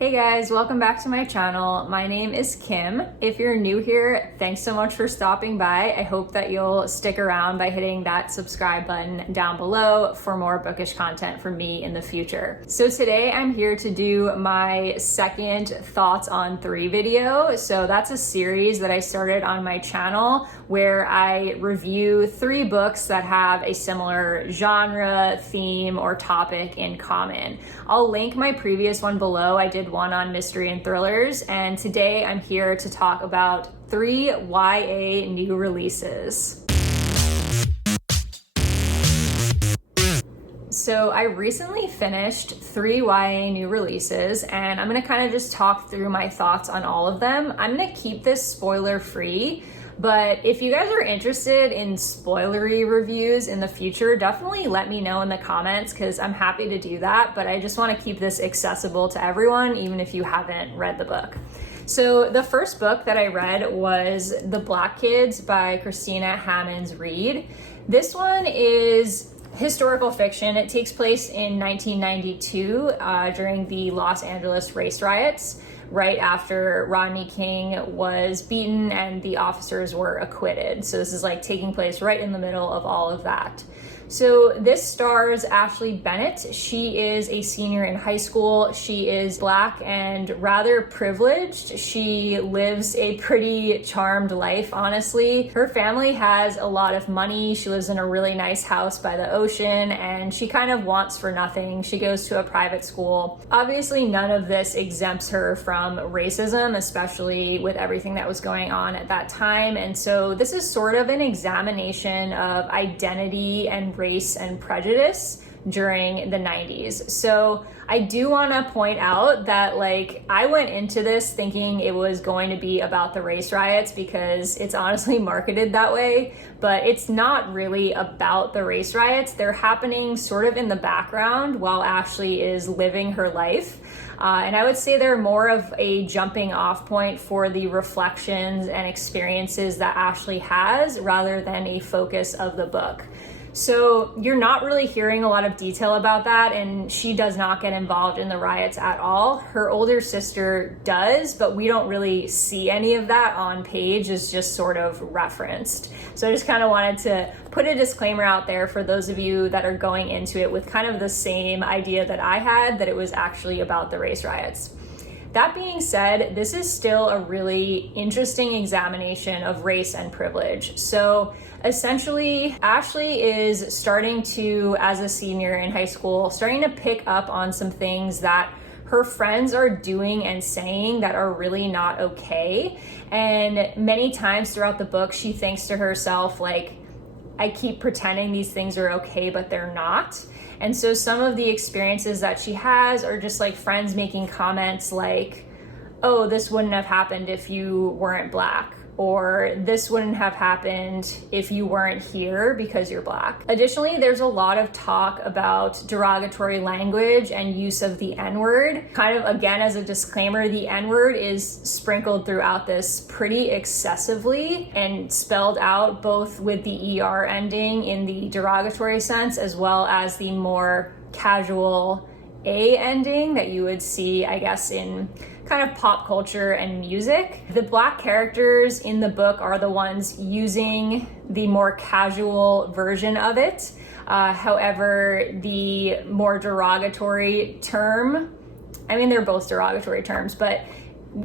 Hey guys, welcome back to my channel. My name is Kim. If you're new here, thanks so much for stopping by. I hope that you'll stick around by hitting that subscribe button down below for more bookish content from me in the future. So today I'm here to do my second Thoughts on 3 video. So that's a series that I started on my channel where I review 3 books that have a similar genre, theme, or topic in common. I'll link my previous one below. I did one on mystery and thrillers, and today I'm here to talk about 3 YA new releases. So I recently finished 3 YA new releases, and I'm gonna kind of just talk through my thoughts on all of them. I'm gonna keep this spoiler free, but if you guys are interested in spoilery reviews in the future, definitely let me know in the comments because I'm happy to do that, but I just want to keep this accessible to everyone, even if you haven't read the book. So the first book that I read was The Black Kids by Christina Hammonds Reed. This one is historical fiction. It takes place in 1992 during the Los Angeles race riots, right after Rodney King was beaten and the officers were acquitted. So this is like taking place right in the middle of all of that. So this stars Ashley Bennett. She is a senior in high school. She is Black and rather privileged. She lives a pretty charmed life, honestly. Her family has a lot of money. She lives in a really nice house by the ocean, and she kind of wants for nothing. She goes to a private school. Obviously, none of this exempts her from racism, especially with everything that was going on at that time. And so this is sort of an examination of identity and race and prejudice during the 90s. So I do want to point out that I went into this thinking it was going to be about the race riots because it's honestly marketed that way, but it's not really about the race riots. They're happening sort of in the background while Ashley is living her life. And I would say they're more of a jumping off point for the reflections and experiences that Ashley has rather than a focus of the book. So you're not really hearing a lot of detail about that, and she does not get involved in the riots at all. Her older sister does, but we don't really see any of that on page. It's just sort of referenced. So I just kind of wanted to put a disclaimer out there for those of you that are going into it with kind of the same idea that I had, that it was actually about the race riots. That being said, this is still a really interesting examination of race and privilege. So essentially, Ashley is starting to, as a senior in high school, starting to pick up on some things that her friends are doing and saying that are really not okay. And many times throughout the book, she thinks to herself, I keep pretending these things are okay, but they're not. And so some of the experiences that she has are just friends making comments like, oh, this wouldn't have happened if you weren't Black, or this wouldn't have happened if you weren't here because you're Black. Additionally, there's a lot of talk about derogatory language and use of the N-word. Kind of again, as a disclaimer, the N-word is sprinkled throughout this pretty excessively and spelled out both with the ER ending in the derogatory sense as well as the more casual A ending that you would see, I guess, in kind of pop culture and music. The Black characters in the book are the ones using the more casual version of it. However, the more derogatory term, they're both derogatory terms, but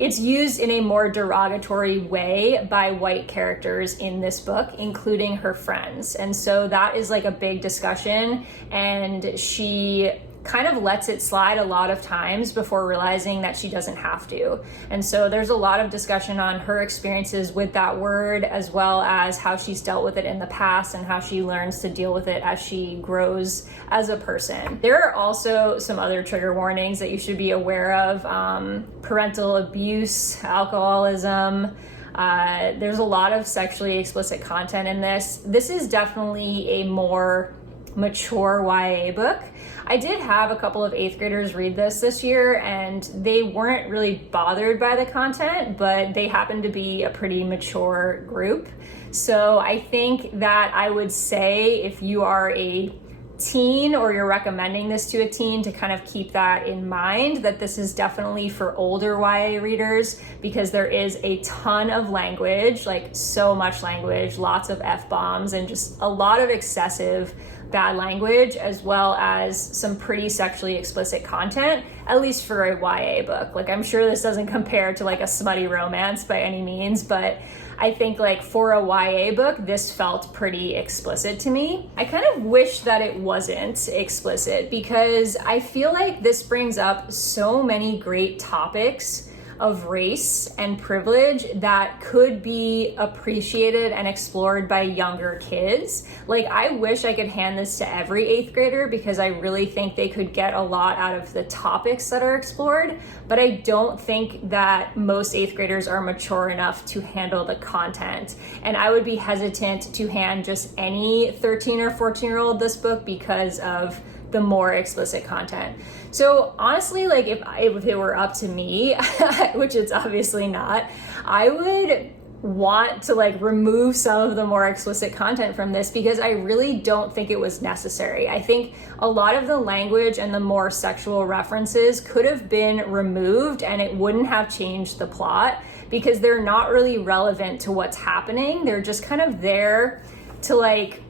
it's used in a more derogatory way by white characters in this book, including her friends. And so that is a big discussion, and she kind of lets it slide a lot of times before realizing that she doesn't have to. And so there's a lot of discussion on her experiences with that word, as well as how she's dealt with it in the past and how she learns to deal with it as she grows as a person. There are also some other trigger warnings that you should be aware of. Parental abuse, alcoholism. There's a lot of sexually explicit content in this. This is definitely a more mature YA book. I did have a couple of 8th graders read this year, and they weren't really bothered by the content, but they happened to be a pretty mature group. So I think that I would say if you are a teen, or you're recommending this to a teen, to kind of keep that in mind, that this is definitely for older YA readers, because there is a ton of language, like so much language, lots of F-bombs, and just a lot of excessive bad language, as well as some pretty sexually explicit content, at least for a YA book. Like, I'm sure this doesn't compare to like a smutty romance by any means, but I think like for a YA book, this felt pretty explicit to me. I kind of wish that it wasn't explicit, because I feel like this brings up so many great topics of race and privilege that could be appreciated and explored by younger kids. Like, I wish I could hand this to every 8th grader, because I really think they could get a lot out of the topics that are explored, but I don't think that most 8th graders are mature enough to handle the content. And I would be hesitant to hand just any 13 or 14-year-old this book because of the more explicit content. So honestly, like, if it were up to me, which it's obviously not, I would want to like remove some of the more explicit content from this, because I really don't think it was necessary. I think a lot of the language and the more sexual references could have been removed, and it wouldn't have changed the plot, because they're not really relevant to what's happening. They're just kind of there to like,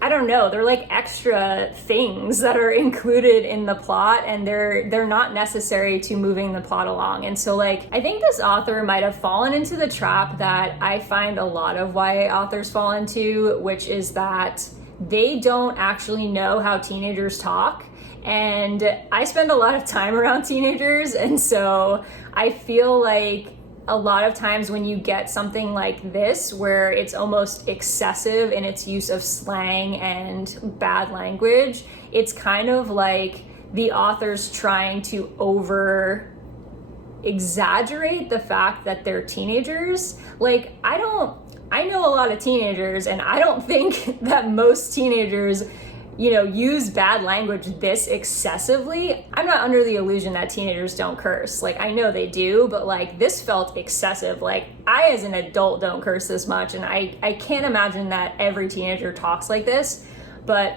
I don't know, they're like extra things that are included in the plot, and they're not necessary to moving the plot along. And so like, I think this author might have fallen into the trap that I find a lot of YA authors fall into, which is that they don't actually know how teenagers talk. And I spend a lot of time around teenagers, and so I feel like a lot of times when you get something like this, where it's almost excessive in its use of slang and bad language, it's kind of like the author's trying to over exaggerate the fact that they're teenagers. Like, I know a lot of teenagers, and I don't think that most teenagers, you know, use bad language this excessively. I'm not under the illusion that teenagers don't curse. Like, I know they do, but like, this felt excessive. Like, I as an adult don't curse this much, and I can't imagine that every teenager talks like this. But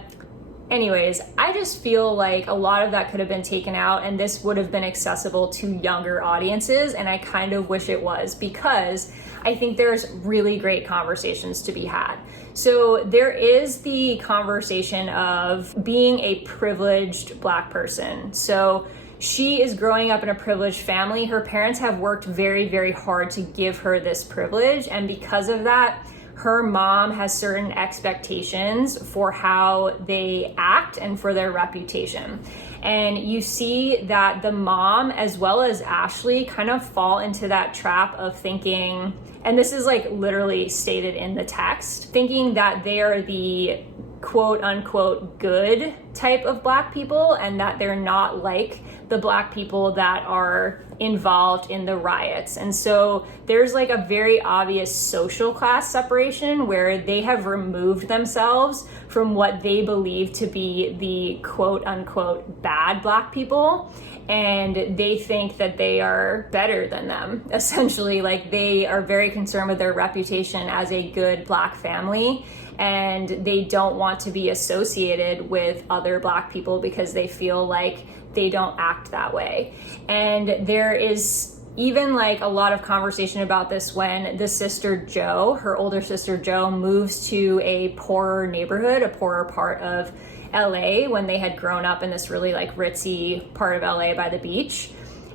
anyways, I just feel like a lot of that could have been taken out, and this would have been accessible to younger audiences, and I kind of wish it was, because I think there's really great conversations to be had. So there is the conversation of being a privileged Black person. So she is growing up in a privileged family. Her parents have worked very, very hard to give her this privilege, and because of that, her mom has certain expectations for how they act and for their reputation. And you see that the mom, as well as Ashley, kind of fall into that trap of thinking, and this is like literally stated in the text, thinking that they are the quote unquote good type of Black people, and that they're not like the Black people that are involved in the riots. And so there's like a very obvious social class separation, where they have removed themselves from what they believe to be the quote unquote bad Black people, and they think that they are better than them, essentially. Like, they are very concerned with their reputation as a good Black family, and they don't want to be associated with other Black people because they feel like they don't act that way. And there is even like a lot of conversation about this when the sister Jo, her older sister Jo, moves to a poorer neighborhood, a poorer part of LA, when they had grown up in this really like ritzy part of LA by the beach.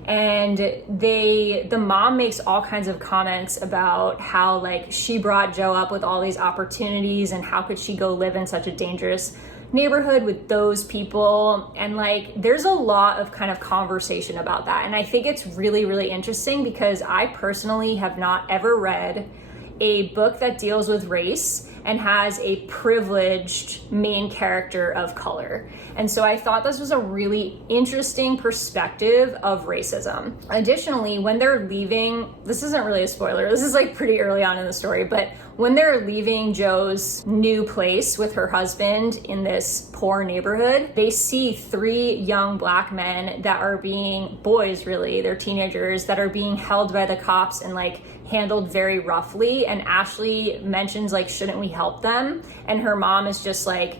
And the mom makes all kinds of comments about how like she brought Jo up with all these opportunities, and how could she go live in such a dangerous neighborhood with those people. And like, there's a lot of kind of conversation about that, and I think it's really, really interesting, because I personally have not ever read a book that deals with race and has a privileged main character of color. And so I thought this was a really interesting perspective of racism. Additionally, when they're leaving, this isn't really a spoiler, this is like pretty early on in the story, but when they're leaving Jo's new place with her husband in this poor neighborhood, they see 3 young Black men that are being, boys really, they're teenagers, that are being held by the cops and like handled very roughly. And Ashley mentions like, shouldn't we help them? And her mom is just like,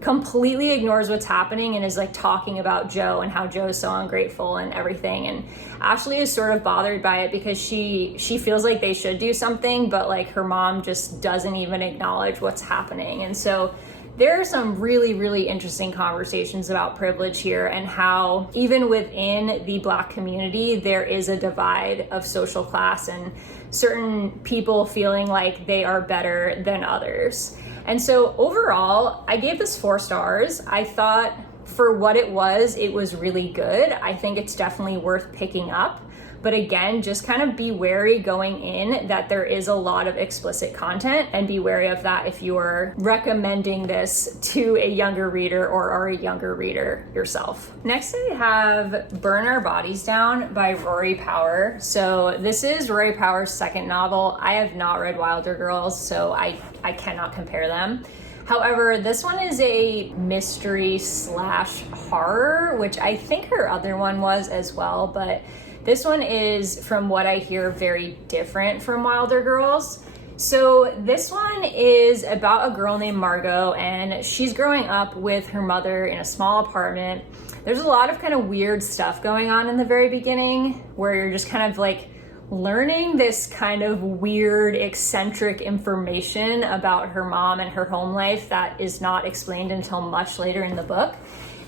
completely ignores what's happening and is like talking about Joe and how Joe is so ungrateful and everything. And Ashley is sort of bothered by it because she feels like they should do something, but like her mom just doesn't even acknowledge what's happening. And so there are some really, really interesting conversations about privilege here and how even within the Black community, there is a divide of social class and certain people feeling like they are better than others. And so overall, I gave this 4 stars. I thought for what it was really good. I think it's definitely worth picking up. But again, just kind of be wary going in that there is a lot of explicit content, and be wary of that if you're recommending this to a younger reader or are a younger reader yourself. Next, I have Burn Our Bodies Down by Rory Power. So this is Rory Power's second novel. I have not read Wilder Girls, so I cannot compare them. However, this one is a mystery / horror, which I think her other one was as well, but this one is, from what I hear, very different from Wilder Girls. So this one is about a girl named Margot, and she's growing up with her mother in a small apartment. There's a lot of kind of weird stuff going on in the very beginning where you're just kind of like learning this kind of weird, eccentric information about her mom and her home life that is not explained until much later in the book.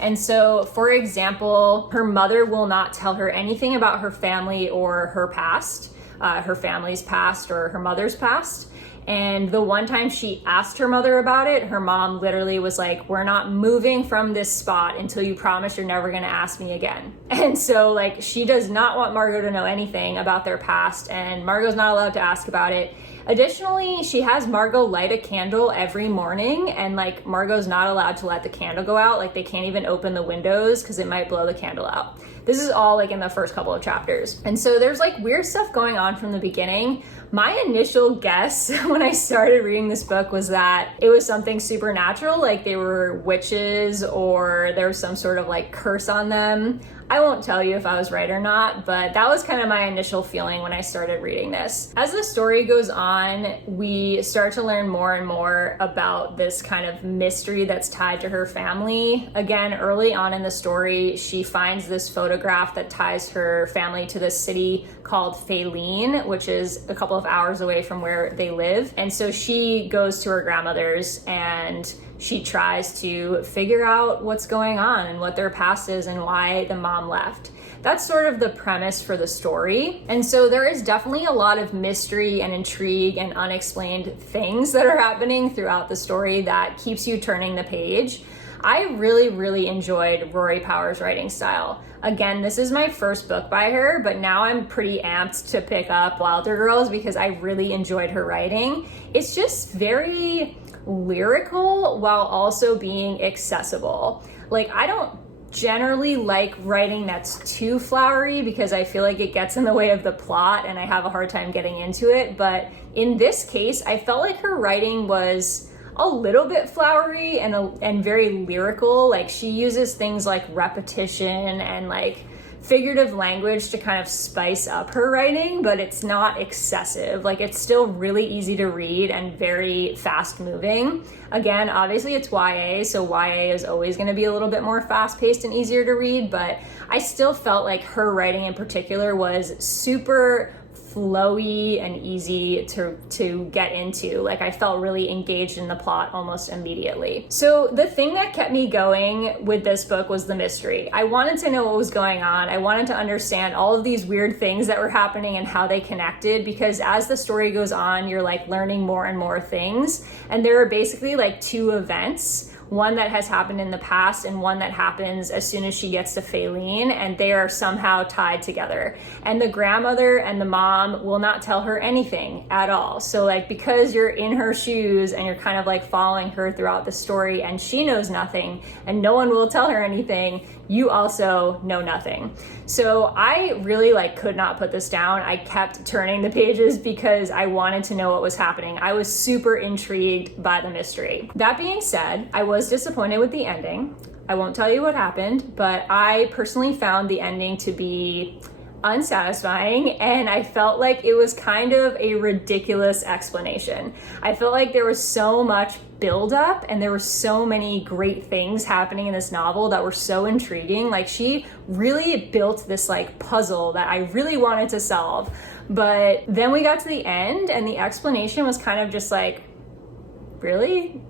And so, for example, her mother will not tell her anything about her family or her past, her family's past or her mother's past. And the one time she asked her mother about it, her mom literally was like, "We're not moving from this spot until you promise you're never gonna ask me again." And so like, she does not want Margot to know anything about their past, and Margot's not allowed to ask about it. Additionally, she has Margot light a candle every morning, and like Margot's not allowed to let the candle go out. Like they can't even open the windows because it might blow the candle out. This is all like in the first couple of chapters. And so there's like weird stuff going on from the beginning. My initial guess when I started reading this book was that it was something supernatural, like they were witches or there was some sort of like curse on them. I won't tell you if I was right or not, but that was kind of my initial feeling when I started reading this. As the story goes on, we start to learn more and more about this kind of mystery that's tied to her family. Again, early on in the story, she finds this photograph that ties her family to this city called Faline, which is a couple of hours away from where they live. And so she goes to her grandmother's and she tries to figure out what's going on and what their past is and why the mom left. That's sort of the premise for the story. And so there is definitely a lot of mystery and intrigue and unexplained things that are happening throughout the story that keeps you turning the page. I really, really enjoyed Rory Power's writing style. Again, this is my first book by her, but now I'm pretty amped to pick up Wilder Girls because I really enjoyed her writing. It's just very lyrical while also being accessible. Like, I don't generally like writing that's too flowery because I feel like it gets in the way of the plot and I have a hard time getting into it. But in this case, I felt like her writing was a little bit flowery and very lyrical. Like she uses things like repetition and like figurative language to kind of spice up her writing, but it's not excessive. Like it's still really easy to read and very fast moving. Again, obviously it's YA, so YA is always going to be a little bit more fast paced and easier to read, but I still felt like her writing in particular was super flowy and easy to get into. Like I felt really engaged in the plot almost immediately. So the thing that kept me going with this book was the mystery. I wanted to know what was going on. I wanted to understand all of these weird things that were happening and how they connected, because as the story goes on, you're like learning more and more things. And there are basically like 2 events. One that has happened in the past and one that happens as soon as she gets to Faline, and they are somehow tied together. And the grandmother and the mom will not tell her anything at all. So like, because you're in her shoes and you're kind of like following her throughout the story and she knows nothing and no one will tell her anything, you also know nothing. So I really like could not put this down. I kept turning the pages because I wanted to know what was happening. I was super intrigued by the mystery. That being said, I was disappointed with the ending. I won't tell you what happened, but I personally found the ending to be unsatisfying, and I felt like it was kind of a ridiculous explanation. I felt like there was so much buildup and there were so many great things happening in this novel that were so intriguing. Like, she really built this like puzzle that I really wanted to solve. But then we got to the end and the explanation was kind of just like, really?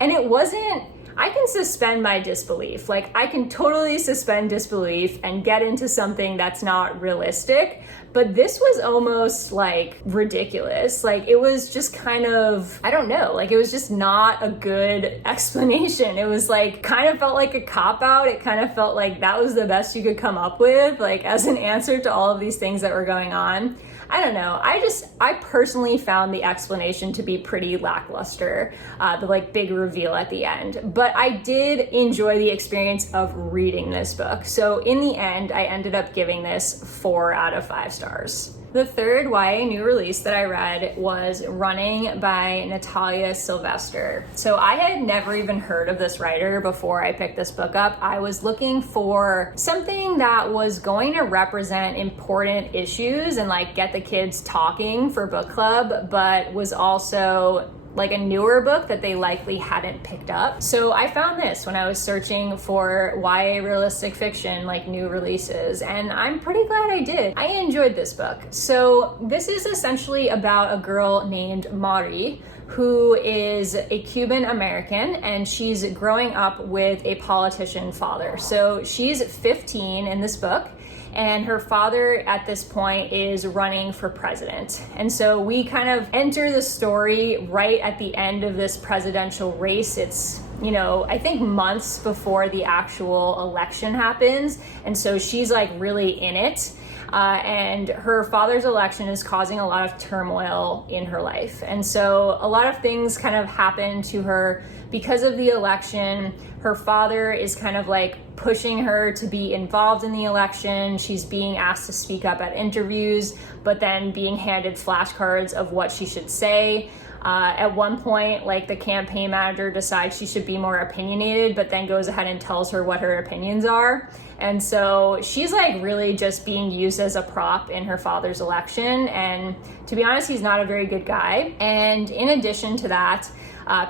And it wasn't, I can suspend my disbelief. Like, I can totally suspend disbelief and get into something that's not realistic. But this was almost like ridiculous. Like, it was just kind of, I don't know, like it was just not a good explanation. It was like, kind of felt like a cop-out. It kind of felt like that was the best you could come up with, like as an answer to all of these things that were going on. I don't know. I personally found the explanation to be pretty lackluster, the like big reveal at the end. But I did enjoy the experience of reading this book. So in the end, I ended up giving this 4 out of 5 stars. The third YA new release that I read was Running by Natalia Sylvester. So I had never even heard of this writer before I picked this book up. I was looking for something that was going to represent important issues and like get the kids talking for book club, but was also like a newer book that they likely hadn't picked up. So I found this when I was searching for YA realistic fiction, like new releases, and I'm pretty glad I did. I enjoyed this book. So this is essentially about a girl named Rory, who is a Cuban American, and she's growing up with a politician father. So she's 15 in this book, and her father at this point is running for president. And so we kind of enter the story right at the end of this presidential race. It's, you know, I think months before the actual election happens. And so she's like really in it. And her father's election is causing a lot of turmoil in her life. And so a lot of things kind of happen to her because of the election. Her father is kind of like pushing her to be involved in the election. She's being asked to speak up at interviews, but then being handed flashcards of what she should say. At one point, like the campaign manager decides she should be more opinionated, but then goes ahead and tells her what her opinions are. And so she's like really just being used as a prop in her father's election. And to be honest, he's not a very good guy. And in addition to that,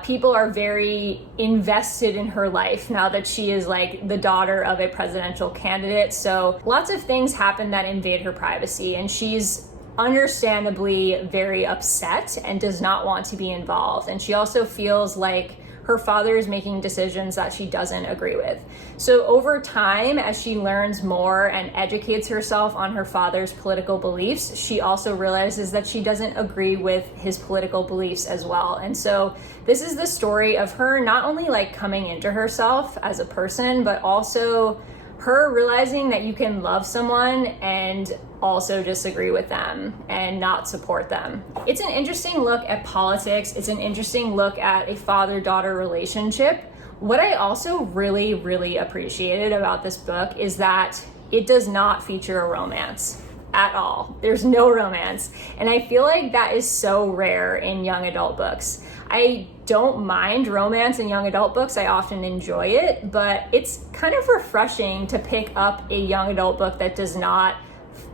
people are very invested in her life now that she is like the daughter of a presidential candidate. So lots of things happen that invade her privacy, and she's understandably very upset and does not want to be involved. And she also feels like her father is making decisions that she doesn't agree with. So over time, as she learns more and educates herself on her father's political beliefs, she also realizes that she doesn't agree with his political beliefs as well. And so this is the story of her not only like coming into herself as a person, but also her realizing that you can love someone and also disagree with them and not support them. It's an interesting look at politics. It's an interesting look at a father-daughter relationship. What I also really, really appreciated about this book is that it does not feature a romance at all. There's no romance. And I feel like that is so rare in young adult books. I don't mind romance in young adult books. I often enjoy it, but it's kind of refreshing to pick up a young adult book that does not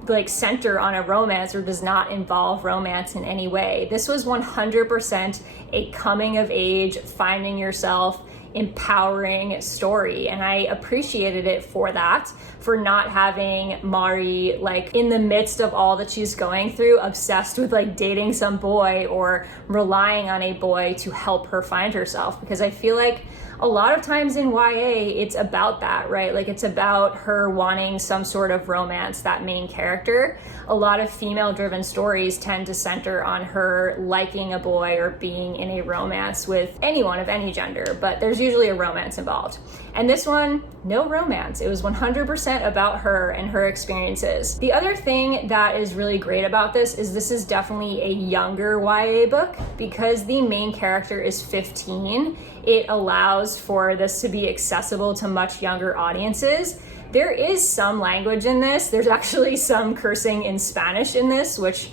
like center on a romance or does not involve romance in any way. This was 100% a coming of age, finding yourself, empowering story, and I appreciated it for that, for not having Mari like in the midst of all that she's going through obsessed with like dating some boy or relying on a boy to help her find herself, because I feel like a lot of times in YA it's about that, right? Like it's about her wanting some sort of romance, that main character. A lot of female driven stories tend to center on her liking a boy or being in a romance with anyone of any gender, but there's usually a romance involved. And this one, no romance. It was 100% about her and her experiences. The other thing that is really great about this is definitely a younger YA book. Because the main character is 15, it allows for this to be accessible to much younger audiences. There is some language in this. There's actually some cursing in Spanish in this, which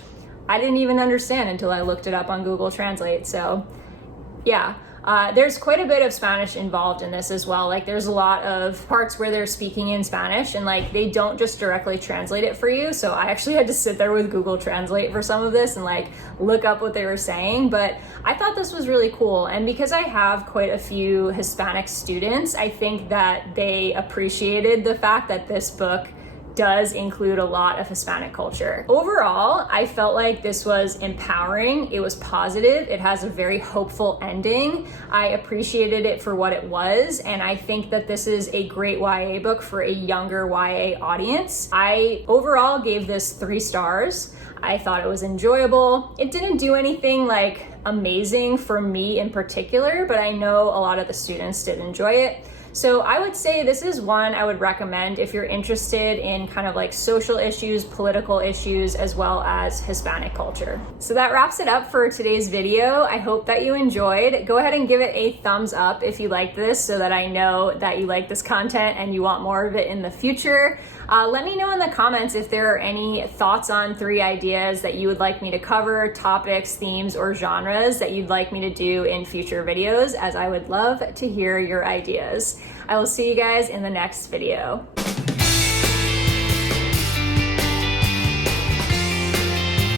I didn't even understand until I looked it up on Google Translate. So yeah, There's quite a bit of Spanish involved in this as well. Like there's a lot of parts where they're speaking in Spanish and like they don't just directly translate it for you. So I actually had to sit there with Google Translate for some of this and like look up what they were saying. But I thought this was really cool. And because I have quite a few Hispanic students, I think that they appreciated the fact that this book does include a lot of Hispanic culture. Overall, I felt like this was empowering. It was positive. It has a very hopeful ending. I appreciated it for what it was, and I think that this is a great YA book for a younger YA audience. I overall gave this 3 stars. I thought it was enjoyable. It didn't do anything like amazing for me in particular, but I know a lot of the students did enjoy it. So I would say this is one I would recommend if you're interested in kind of like social issues, political issues, as well as Hispanic culture. So that wraps it up for today's video. I hope that you enjoyed. Go ahead and give it a thumbs up if you liked this so that I know that you like this content and you want more of it in the future. Let me know in the comments if there are any thoughts on 3 ideas that you would like me to cover, topics, themes, or genres that you'd like me to do in future videos, as I would love to hear your ideas. I will see you guys in the next video.